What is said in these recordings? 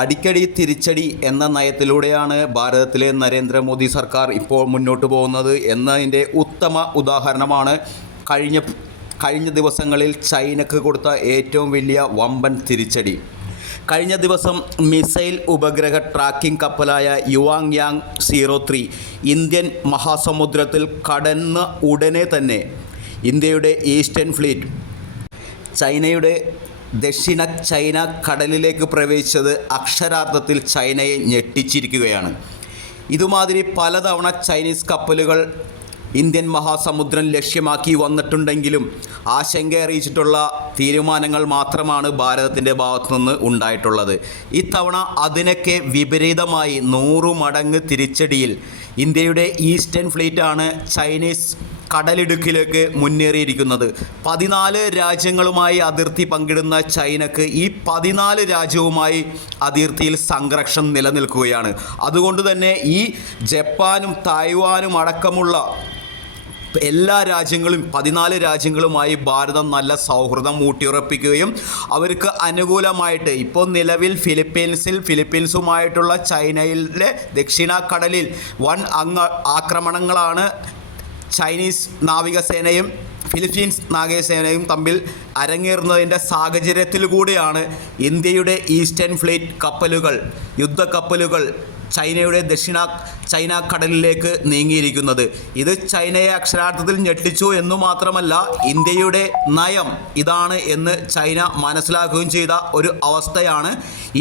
അടിക്കടി തിരിച്ചടി എന്ന നയത്തിലൂടെയാണ് ഭാരതത്തിലെ നരേന്ദ്രമോദി സർക്കാർ ഇപ്പോൾ മുന്നോട്ട് പോകുന്നത് എന്നതിൻ്റെ ഉത്തമ ഉദാഹരണമാണ് കഴിഞ്ഞ ദിവസങ്ങളിൽ ചൈനക്ക് കൊടുത്ത ഏറ്റവും വലിയ വമ്പൻ തിരിച്ചടി. കഴിഞ്ഞ ദിവസം മിസൈൽ ഉപഗ്രഹ ട്രാക്കിംഗ് കപ്പലായ യുവാങ് യാങ് 03 ഇന്ത്യൻ മഹാസമുദ്രത്തിൽ കടന്ന ഉടനെ തന്നെ ഇന്ത്യയുടെ ഈസ്റ്റേൺ ഫ്ലീറ്റ് ചൈനയുടെ ദക്ഷിണ ചൈന കടലിലേക്ക് പ്രവേശിച്ചത് അക്ഷരാർത്ഥത്തിൽ ചൈനയെ ഞെട്ടിച്ചിരിക്കുകയാണ്. ഇതുമാതിരി പലതവണ ചൈനീസ് കപ്പലുകൾ ഇന്ത്യൻ മഹാസമുദ്രം ലക്ഷ്യമാക്കി വന്നിട്ടുണ്ടെങ്കിലും ആശങ്കയറിയിച്ചിട്ടുള്ള തീരുമാനങ്ങൾ മാത്രമാണ് ഭാരതത്തിൻ്റെ ഭാഗത്തുനിന്ന് ഉണ്ടായിട്ടുള്ളത്. ഇത്തവണ അതിനൊക്കെ വിപരീതമായി 100 മടങ്ങ് തിരിച്ചടിയിൽ ഇന്ത്യയുടെ ഈസ്റ്റേൺ ഫ്ലീറ്റാണ് ചൈനീസ് കടലിടുക്കിലേക്ക് മുന്നേറിയിരിക്കുന്നത്. 14 രാജ്യങ്ങളുമായി അതിർത്തി പങ്കിടുന്ന ചൈനക്ക് ഈ 14 രാജ്യവുമായി അതിർത്തിയിൽ സംഘർഷം നിലനിൽക്കുകയാണ്. അതുകൊണ്ട് തന്നെ ഈ ജപ്പാനും തായ്വാനും അടക്കമുള്ള എല്ലാ രാജ്യങ്ങളും 14 രാജ്യങ്ങളുമായി ഭാരതം നല്ല സൗഹൃദം ഊട്ടിയുറപ്പിക്കുകയും അവർക്ക് അനുകൂലമായിട്ട് ഇപ്പോൾ നിലവിൽ ഫിലിപ്പീൻസുമായിട്ടുള്ള ചൈനയിലെ ദക്ഷിണ കടലിൽ വൻ ആക്രമണങ്ങളാണ് ചൈനീസ് നാവികസേനയും ഫിലിപ്പീൻസ് നാവികസേനയും തമ്മിൽ അരങ്ങേറുന്നതിൻ്റെ സാഹചര്യത്തിൽ കൂടിയാണ് ഇന്ത്യയുടെ ഈസ്റ്റേൺ ഫ്ലീറ്റ് കപ്പലുകൾ യുദ്ധക്കപ്പലുകൾ ചൈനയുടെ ദക്ഷിണ ചൈന കടലിലേക്ക് നീങ്ങിയിരിക്കുന്നത്. ഇത് ചൈനയെ അക്ഷരാർത്ഥത്തിൽ ഞെട്ടിച്ചു എന്നു മാത്രമല്ല ഇന്ത്യയുടെ നയം ഇതാണ് എന്ന് ചൈന മനസ്സിലാക്കുകയും ചെയ്ത ഒരു അവസ്ഥയാണ്.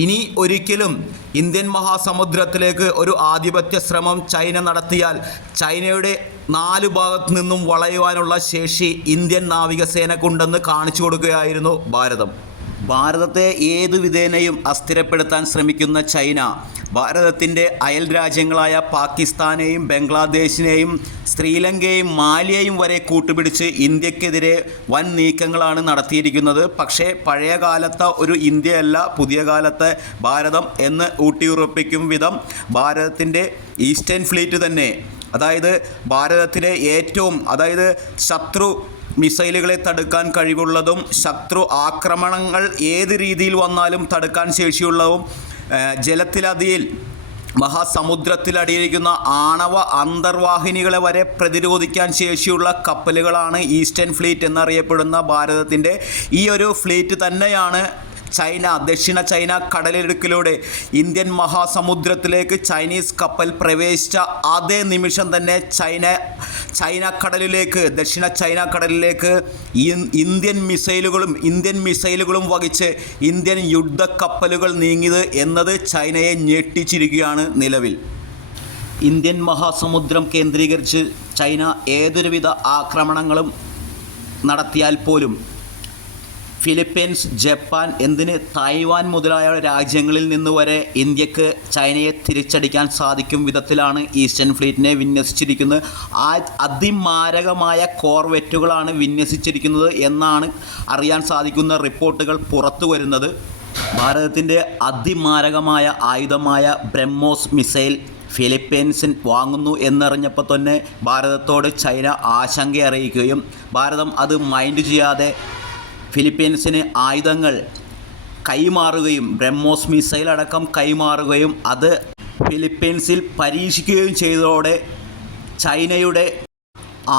ഇനി ഒരിക്കലും ഇന്ത്യൻ മഹാസമുദ്രത്തിലേക്ക് ഒരു ആധിപത്യ ശ്രമം ചൈന നടത്തിയാൽ ചൈനയുടെ 4 ഭാഗത്തു നിന്നും വളയുവാനുള്ള ശേഷി ഇന്ത്യൻ നാവികസേനക്കുണ്ടെന്ന് കാണിച്ചു കൊടുക്കുകയായിരുന്നു ഭാരതം. ഭാരതത്തെ ഏതു വിധേനയും അസ്ഥിരപ്പെടുത്താൻ ശ്രമിക്കുന്ന ചൈന ഭാരതത്തിൻ്റെ അയൽ രാജ്യങ്ങളായ പാകിസ്ഥാനെയും ബംഗ്ലാദേശിനെയും ശ്രീലങ്കയെയും മാലിയെയും വരെ കൂട്ടുപിടിച്ച് ഇന്ത്യക്കെതിരെ വൻ നീക്കങ്ങളാണ് നടത്തിയിരിക്കുന്നത്. പക്ഷേ പഴയ കാലത്തെ ഒരു ഇന്ത്യയല്ല പുതിയ കാലത്തെ ഭാരതം എന്ന് ഊട്ടിയുറപ്പിക്കും വിധം ഭാരതത്തിൻ്റെ ഈസ്റ്റേൺ ഫ്ലീറ്റ് തന്നെ, അതായത് ഭാരതത്തിലെ ഏറ്റവും ശത്രു മിസൈലുകളെ തടുക്കാൻ കഴിവുള്ളതും ശത്രു ആക്രമണങ്ങൾ ഏത് രീതിയിൽ വന്നാലും തടുക്കാൻ ശേഷിയുള്ളതും ജലത്തിലടിയിൽ മഹാസമുദ്രത്തിലടിയിരിക്കുന്ന ആണവ അന്തർവാഹിനികളെ വരെ പ്രതിരോധിക്കാൻ ശേഷിയുള്ള കപ്പലുകളാണ് ഈസ്റ്റേൺ ഫ്ലീറ്റ് എന്നറിയപ്പെടുന്ന ഭാരതത്തിൻ്റെ ഈ ഒരു ഫ്ലീറ്റ് തന്നെയാണ് ദക്ഷിണ ചൈന കടലിടുക്കിലൂടെ ഇന്ത്യൻ മഹാസമുദ്രത്തിലേക്ക് ചൈനീസ് കപ്പൽ പ്രവേശിച്ച അതേ നിമിഷം തന്നെ ദക്ഷിണ ചൈന കടലിലേക്ക് ഇന്ത്യൻ മിസൈലുകളും വഹിച്ച് ഇന്ത്യൻ യുദ്ധക്കപ്പലുകൾ നീങ്ങിയത് എന്നത് ചൈനയെ ഞെട്ടിച്ചിരിക്കുകയാണ് നിലവിൽ. ഇന്ത്യൻ മഹാസമുദ്രം കേന്ദ്രീകരിച്ച് ചൈന ഏതൊരുവിധ ആക്രമണങ്ങളും നടത്തിയാൽ പോലും ഫിലിപ്പീൻസ്, ജപ്പാൻ, തായ്വാൻ മുതലായ രാജ്യങ്ങളിൽ നിന്ന് വരെ ഇന്ത്യക്ക് ചൈനയെ തിരിച്ചടിക്കാൻ സാധിക്കും വിധത്തിലാണ് ഈസ്റ്റേൺ ഫ്ലീറ്റിനെ വിന്യസിച്ചിരിക്കുന്നത്. അതിമാരകമായ കോർവെറ്റുകളാണ് വിന്യസിച്ചിരിക്കുന്നത് എന്നാണ് അറിയാൻ സാധിക്കുന്ന റിപ്പോർട്ടുകൾ പുറത്തു വരുന്നത്. ഭാരതത്തിൻ്റെ അതിമാരകമായ ആയുധമായ ബ്രഹ്മോസ് മിസൈൽ ഫിലിപ്പീൻസിൽ വാങ്ങുന്നു എന്നറിഞ്ഞപ്പോൾ തന്നെ ഭാരതത്തോട് ചൈന ആശങ്ക അറിയിക്കുകയും ഭാരതം അത് മൈൻഡ് ചെയ്യാതെ ഫിലിപ്പീൻസിന് ആയുധങ്ങൾ കൈമാറുകയും ബ്രഹ്മോസ് മിസൈൽ അടക്കം കൈമാറുകയും അത് ഫിലിപ്പീൻസിൽ പരീക്ഷിക്കുകയും ചെയ്തതോടെ ചൈനയുടെ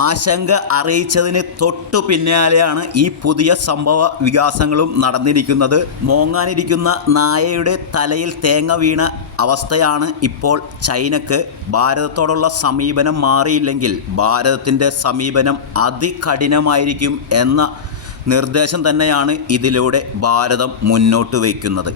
ആശങ്ക അറിയിച്ചതിന് തൊട്ടു പിന്നാലെയാണ് ഈ പുതിയ സംഭവ വികാസങ്ങളും നടന്നിരിക്കുന്നത്. മോങ്ങാനിരിക്കുന്ന നായയുടെ തലയിൽ തേങ്ങ വീണ അവസ്ഥയാണ് ഇപ്പോൾ ചൈനക്ക്. ഭാരതത്തോടുള്ള സമീപനം മാറിയില്ലെങ്കിൽ ഭാരതത്തിൻ്റെ സമീപനം അതികഠിനമായിരിക്കും എന്ന നിർദ്ദേശം തന്നെയാണ് ഇതിലൂടെ ഭാരതം മുന്നോട്ട് വയ്ക്കുന്നത്.